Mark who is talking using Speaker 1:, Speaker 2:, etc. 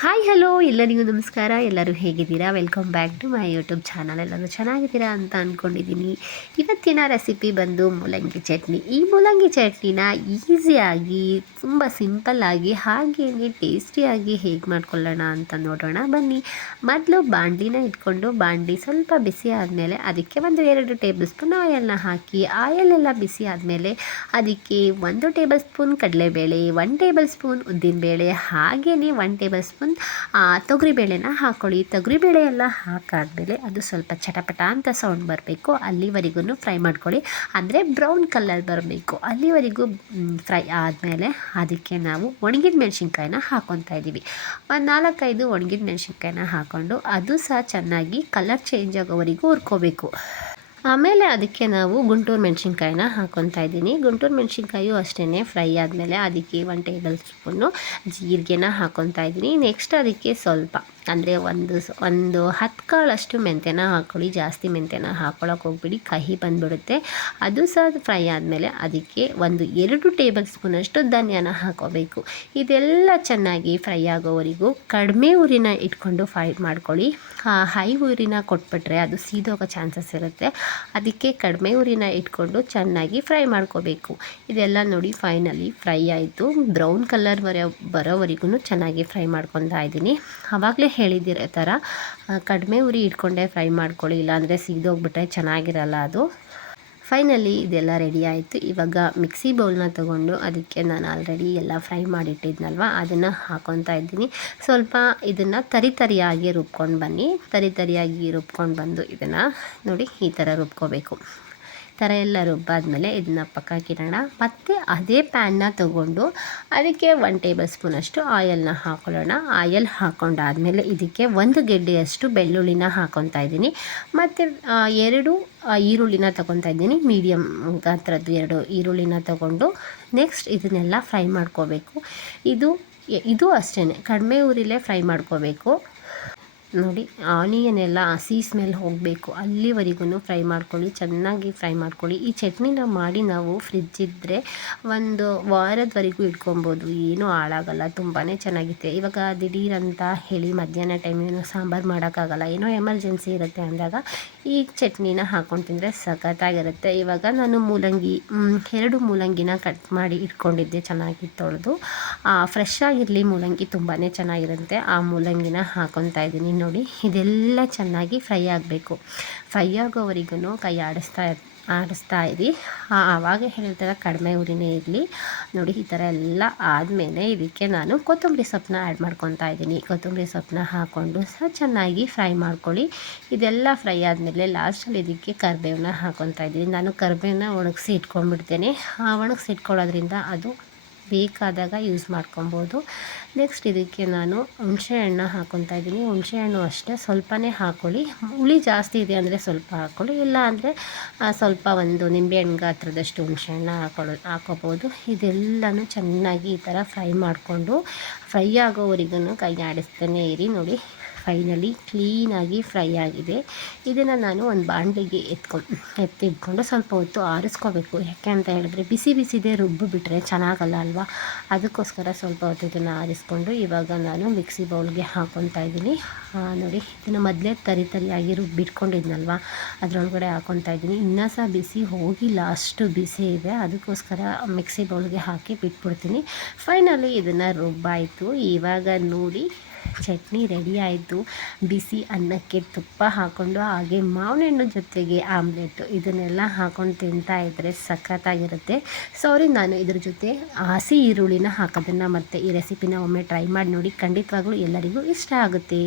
Speaker 1: Hi, hello, ಎಲ್ಲರಿಗೂ ನಮಸ್ಕಾರ. ಎಲ್ಲರೂ ಹೇಗಿದ್ದೀರಾ? Welcome back to my YouTube channel ಎಲ್ಲರೂ ಚೆನ್ನಾಗಿದ್ದೀರಾ ಅಂತ ಅಂದ್ಕೊಂಡಿದ್ದೀನಿ ಇವತ್ತಿನ ರೆಸಿಪಿ ಬಂದು ಮೂಲಂಗಿ ಚಟ್ನಿ. ಈ ಮೂಲಂಗಿ ಚಟ್ನಿನ ಈಸಿಯಾಗಿ, ತುಂಬ ಸಿಂಪಲ್ಲಾಗಿ ಹಾಗೆಯೇ ಟೇಸ್ಟಿಯಾಗಿ ಹೇಗೆ ಮಾಡ್ಕೊಳ್ಳೋಣ ಅಂತ ನೋಡೋಣ. ಬನ್ನಿ. ಮೊದಲು ಬಾಂಡ್ಲಿನ ಇಟ್ಕೊಂಡು ಬಾಂಡ್ಲಿ ಸ್ವಲ್ಪ ಬಿಸಿ ಆದಮೇಲೆ ಅದಕ್ಕೆ ಒಂದು ಎರಡು ಟೇಬಲ್ ಸ್ಪೂನ್ ಆಯಲ್ನ ಹಾಕಿ ಆಯಲ್ ಎಲ್ಲ ಬಿಸಿ ಆದಮೇಲೆ ಅದಕ್ಕೆ ಒಂದು ಟೇಬಲ್ ಸ್ಪೂನ್ ಕಡಲೆಬೇಳೆ ಒನ್ ಟೇಬಲ್ ಸ್ಪೂನ್ ಉದ್ದಿನಬೇಳೆ ಹಾಗೆಯೇ ಒನ್ ಟೇಬಲ್ ಸ್ಪೂನ್ ತೊಗರಿಬೇಳೆನ ಹಾಕ್ಕೊಳ್ಳಿ ತೊಗರಿಬೇಳೆ ಎಲ್ಲ ಹಾಕಾದಮೇಲೆ ಅದು ಸ್ವಲ್ಪ ಚಟಪಟ ಅಂತ ಸೌಂಡ್ ಬರಬೇಕು. ಅಲ್ಲಿವರೆಗೂ ಫ್ರೈ ಮಾಡ್ಕೊಳ್ಳಿ. ಅಂದರೆ ಬ್ರೌನ್ ಕಲರ್ ಬರಬೇಕು. ಅಲ್ಲಿವರೆಗೂ ಫ್ರೈ ಆದಮೇಲೆ ಅದಕ್ಕೆ ನಾವು ಒಣಗಿದ ಮೆಣಸಿನ್ಕಾಯಿನ ಹಾಕ್ಕೊತಾ ಇದ್ದೀವಿ. ಒಂದು ನಾಲ್ಕೈದು ಒಣಗಿದ ಮೆಣಸಿನ್ಕಾಯಿನ ಹಾಕ್ಕೊಂಡು ಅದು ಸಹ ಚೆನ್ನಾಗಿ ಕಲರ್ ಚೇಂಜ್ ಆಗೋವರೆಗೂ ಹುರ್ಕೋಬೇಕು. ಆಮೇಲೆ ಅದಕ್ಕೆ ನಾವು ಗುಂಟೂರು ಮೆಣಸಿನ್ಕಾಯಿನ ಹಾಕ್ಕೊತಾ ಇದ್ದೀನಿ. ಗುಂಟೂರು ಮೆಣಸಿನ್ಕಾಯು ಅಷ್ಟೇ ಫ್ರೈ ಆದಮೇಲೆ ಅದಕ್ಕೆ ಒನ್ ಟೇಬಲ್ ಸ್ಪೂನು ಜೀರಿಗೆನ ಹಾಕ್ಕೊತಾ ಇದ್ದೀನಿ. ನೆಕ್ಸ್ಟ್ ಅದಕ್ಕೆ ಸ್ವಲ್ಪ ಅಂದರೆ ಒಂದು ಒಂದು ಹತ್ತು ಕಾಳಷ್ಟು ಮೆಂತ್ಯನ ಹಾಕ್ಕೊಳ್ಳಿ ಜಾಸ್ತಿ ಮೆಂತ್ಯನ ಹಾಕ್ಕೊಳಕ್ಕೆ ಹೋಗ್ಬಿಡಿ, ಕಹಿ ಬಂದುಬಿಡುತ್ತೆ. ಅದು ಸಹ ಫ್ರೈ ಆದಮೇಲೆ ಅದಕ್ಕೆ ಒಂದು ಎರಡು ಟೇಬಲ್ ಸ್ಪೂನಷ್ಟು ಧನಿಯಾನ ಹಾಕೋಬೇಕು. ಇದೆಲ್ಲ ಚೆನ್ನಾಗಿ ಫ್ರೈ ಆಗೋವರೆಗೂ ಕಡಿಮೆ ಊರಿನ ಇಟ್ಕೊಂಡು ಫ್ರೈ ಮಾಡ್ಕೊಳ್ಳಿ. ಹೈ ಊರಿನ ಕೊಟ್ಬಿಟ್ರೆ ಅದು ಸೀದೋಗೋ ಚಾನ್ಸಸ್ ಇರುತ್ತೆ. ಅದಕ್ಕೆ ಕಡಿಮೆ ಊರಿನ ಇಟ್ಕೊಂಡು ಚೆನ್ನಾಗಿ ಫ್ರೈ ಮಾಡ್ಕೋಬೇಕು. ಇದೆಲ್ಲ ನೋಡಿ ಫೈನಲಿ ಫ್ರೈ ಆಯಿತು. ಬ್ರೌನ್ ಕಲರ್ ಬರೋ, ಬರೋವರೆಗೂ ಚೆನ್ನಾಗಿ ಫ್ರೈ ಮಾಡ್ಕೊತಾ ಇದ್ದೀನಿ. ಆವಾಗಲೇ ಹೇಳಿದಿರೋ ಥರ. ಕಡಿಮೆ ಉರಿ ಇಟ್ಕೊಂಡೆ ಫ್ರೈ ಮಾಡ್ಕೊಳ್ಳಿ, ಇಲ್ಲಾಂದರೆ ಸಿಗ್ದೋಗ್ಬಿಟ್ರೆ ಚೆನ್ನಾಗಿರಲ್ಲ ಅದು. ಫೈನಲಿ ಇದೆಲ್ಲ ರೆಡಿ ಆಯಿತು. ಇವಾಗ ಮಿಕ್ಸಿ ಬೌಲ್ನ ತೊಗೊಂಡು ಅದಕ್ಕೆ ನಾನು ಆಲ್ರೆಡಿ ಎಲ್ಲ ಫ್ರೈ ಮಾಡಿಟ್ಟಿದ್ನಲ್ವ, ಅದನ್ನು ಹಾಕೊತಾ ಇದ್ದೀನಿ. ಸ್ವಲ್ಪ ಇದನ್ನು ತರಿ ತರಿಯಾಗಿ ರುಬ್ಕೊಂಡು ಬನ್ನಿ. ತರಿ ತರಿಯಾಗಿ ರುಬ್ಕೊಂಡು ಬಂದು ಇದನ್ನು ನೋಡಿ ಈ ಥರ ರುಬ್ಕೋಬೇಕು. ಥರ ಎಲ್ಲ ರುಬ್ಬಾದ್ಮೇಲೆ ಇದನ್ನ ಪಕ್ಕಕ್ಕಿಡೋಣ ಮತ್ತು ಅದೇ ಪ್ಯಾನ್ನ ತಗೊಂಡು ಅದಕ್ಕೆ ಒನ್ ಟೇಬಲ್ ಸ್ಪೂನಷ್ಟು ಆಯಲ್ನ ಹಾಕೊಳ್ಳೋಣ. ಆಯಲ್ ಹಾಕೊಂಡಾದಮೇಲೆ ಇದಕ್ಕೆ ಒಂದು ಗೆಡ್ಡೆಯಷ್ಟು ಬೆಳ್ಳುಳ್ಳಿನ ಹಾಕೊತಾ ಇದ್ದೀನಿ. ಮತ್ತು ಎರಡು ಈರುಳ್ಳಿನ ತೊಗೊತಾ ಇದ್ದೀನಿ. ಮೀಡಿಯಮ್ ಗಾತ್ರದ್ದು ಎರಡು ಈರುಳ್ಳಿನ ತಗೊಂಡು ನೆಕ್ಸ್ಟ್ ಇದನ್ನೆಲ್ಲ ಫ್ರೈ ಮಾಡ್ಕೋಬೇಕು. ಇದು ಇದು ಅಷ್ಟೇ ಕಡಿಮೆ ಊರಿಲೇ ಫ್ರೈ ಮಾಡ್ಕೋಬೇಕು. ನೋಡಿ ಆನಿಯನ್ ಎಲ್ಲ ಹಸಿ ಸ್ಮೆಲ್ ಹೋಗಬೇಕು. ಅಲ್ಲಿವರೆಗೂ ಫ್ರೈ ಮಾಡ್ಕೊಳ್ಳಿ, ಚೆನ್ನಾಗಿ ಫ್ರೈ ಮಾಡ್ಕೊಳ್ಳಿ. ಈ ಚಟ್ನಿನ ಮಾಡಿ ನಾವು ಫ್ರಿಜ್ ಇದ್ದರೆ ಒಂದು ವಾರದವರೆಗೂ ಇಟ್ಕೊಬೋದು. ಏನೂ ಹಾಳಾಗಲ್ಲ ತುಂಬಾ ಚೆನ್ನಾಗಿತ್ತು ಇವಾಗ ದಿಢೀರಂತ ಹೇಳಿ ಮಧ್ಯಾಹ್ನ ಟೈಮಿನ ಸಾಂಬಾರು ಮಾಡೋಕ್ಕಾಗಲ್ಲ. ಏನೋ ಎಮರ್ಜೆನ್ಸಿ ಇರುತ್ತೆ ಅಂದಾಗ ಈ ಚಟ್ನಿನ ಹಾಕೊಂಡು ತಿಂದರೆ ಸಖತ್ತಾಗಿರುತ್ತೆ. ಇವಾಗ ನಾನು ಮೂಲಂಗಿ ಎರಡು ಮೂಲಂಗಿನ ಕಟ್ ಮಾಡಿ ಇಟ್ಕೊಂಡಿದ್ದೆ ಚೆನ್ನಾಗಿ ತೊಳೆದು. ಫ್ರೆಶ್ ಆಗಿರಲಿ ಮೂಲಂಗಿ ತುಂಬಾ ಚೆನ್ನಾಗಿರುತ್ತೆ. ಆ ಮೂಲಂಗಿನ ಹಾಕೊತಾ ಇದ್ದೀನಿ. ನೋಡಿ, ಇದೆಲ್ಲ ಚೆನ್ನಾಗಿ ಫ್ರೈ ಆಗಬೇಕು. ಫ್ರೈ ಆಗೋವರೆಗೂ ಕೈ ಆಡಿಸ್ತಾ ಆಡಿಸ್ತಾ ಇರಿ. ಆವಾಗ ಹೇಳ್ತಾರೆ ಕಡಿಮೆ ಉರಿನೇ ಇರಲಿ. ನೋಡಿ, ಈ ಥರ ಎಲ್ಲ ಆದಮೇಲೆ ಇದಕ್ಕೆ ನಾನು ಕೊತ್ತಂಬರಿ ಸೊಪ್ಪನ್ನ ಆ್ಯಡ್ ಮಾಡ್ಕೊತಾ ಇದ್ದೀನಿ. ಕೊತ್ತಂಬರಿ ಸೊಪ್ಪನ್ನ ಹಾಕ್ಕೊಂಡು ಸಹ ಚೆನ್ನಾಗಿ ಫ್ರೈ ಮಾಡ್ಕೊಳ್ಳಿ. ಇದೆಲ್ಲ ಫ್ರೈ ಆದಮೇಲೆ ಲಾಸ್ಟಲ್ಲಿ ಇದಕ್ಕೆ ಕರಿಬೇವನ್ನ ಹಾಕ್ಕೊತಾ ಇದ್ದೀನಿ. ನಾನು ಕರಿಬೇವನ್ನ ಒಣಗಿಸಿ ಇಟ್ಕೊಂಡ್ಬಿಡ್ತೇನೆ. ಒಣಗಿಸಿ ಇಟ್ಕೊಳ್ಳೋದ್ರಿಂದ ಅದು ಬೇಕಾದಾಗ ಯೂಸ್ ಮಾಡ್ಕೊಬೋದು. ನೆಕ್ಸ್ಟ್ ಇದಕ್ಕೆ ನಾನು ಹುಣಸೆ ಹಣ್ಣು ಹಾಕ್ಕೊತಾ ಇದ್ದೀನಿ. ಹುಣಸೆಹಣ್ಣು ಅಷ್ಟೇ, ಸ್ವಲ್ಪನೇ ಹಾಕೊಳ್ಳಿ. ಹುಳಿ ಜಾಸ್ತಿ ಇದೆ ಅಂದರೆ ಸ್ವಲ್ಪ ಹಾಕ್ಕೊಳ್ಳಿ ಇಲ್ಲ ಅಂದರೆ ಸ್ವಲ್ಪ ಒಂದು ನಿಂಬೆಹಣ್ಣು ಗಾತ್ರದಷ್ಟು ಹುಣಸೆ ಹಣ್ಣು ಹಾಕೊಳ್ಳೋ, ಹಾಕೋಬೋದು. ಇದೆಲ್ಲನೂ ಚೆನ್ನಾಗಿ ಈ ಥರ ಫ್ರೈ ಮಾಡಿಕೊಂಡು, ಫ್ರೈ ಆಗೋವರೆಗೂ ಕೈ ಆಡಿಸ್ತಾನೆ ಇರಿ ನೋಡಿ. ಫೈನಲಿ ಕ್ಲೀನಾಗಿ ಫ್ರೈ ಆಗಿದೆ. ಇದನ್ನು ನಾನು ಒಂದು ಬಾಣಲಿಗೆ ಎತ್ಕೊಂಡು ಎತ್ತಿಟ್ಕೊಂಡು ಸ್ವಲ್ಪ ಹೊತ್ತು ಆರಿಸ್ಕೋಬೇಕು. ಯಾಕೆ ಅಂತ ಹೇಳಿದ್ರೆ ಬಿಸಿ ಬಿಸಿದೆ ರುಬ್ಬು ಬಿಟ್ಟರೆ ಚೆನ್ನಾಗಲ್ಲ ಅಲ್ವಾ? ಅದಕ್ಕೋಸ್ಕರ ಸ್ವಲ್ಪ ಹೊತ್ತು ಇದನ್ನು ಆರಿಸ್ಕೊಂಡು ಇವಾಗ ನಾನು ಮಿಕ್ಸಿ ಬೌಲ್ಗೆ ಹಾಕ್ಕೊತಾ ಇದ್ದೀನಿ. ನೋಡಿ, ಇದನ್ನು ಮೊದಲೇ ತರಿ ತರಿಯಾಗಿ ರುಬ್ಬಿಟ್ಕೊಂಡಿದ್ನಲ್ವ? ಅದರೊಳಗಡೆ ಹಾಕ್ಕೊತಾ ಇದ್ದೀನಿ. ಇನ್ನೂ ಸಹ ಬಿಸಿ ಹೋಗಿಲ್ಲ. ಅಷ್ಟು ಬಿಸಿ ಇದೆ. ಅದಕ್ಕೋಸ್ಕರ ಮಿಕ್ಸಿ ಬೌಲ್ಗೆ ಹಾಕಿ ಬಿಟ್ಬಿಡ್ತೀನಿ. ಫೈನಲಿ ಇದನ್ನು ರುಬ್ಬಾಯಿತು. ಇವಾಗ ನೋಡಿ ಚಟ್ನಿ ರೆಡಿ ಆಯಿತು ಬಿಸಿ ಅನ್ನಕ್ಕೆ ತುಪ್ಪ ಹಾಕ್ಕೊಂಡು ಹಾಗೆ ಮಾವಿನ ಜೊತೆಗೆ ಆಮ್ಲೆಟ್ಟು ಇದನ್ನೆಲ್ಲ ಹಾಕೊಂಡು ತಿಂತಾ ಇದ್ದರೆ ಸಖತ್ತಾಗಿರುತ್ತೆ. ಸಾರಿ, ನಾನು ಇದ್ರ ಜೊತೆ ಹಸಿ ಈರುಳ್ಳಿನ ಹಾಕೋದನ್ನು ಮತ್ತು ಈ ರೆಸಿಪಿನ ಒಮ್ಮೆ ಟ್ರೈ ಮಾಡಿ ನೋಡಿ. ಖಂಡಿತವಾಗ್ಲೂ ಎಲ್ಲರಿಗೂ ಇಷ್ಟ ಆಗುತ್ತೆ.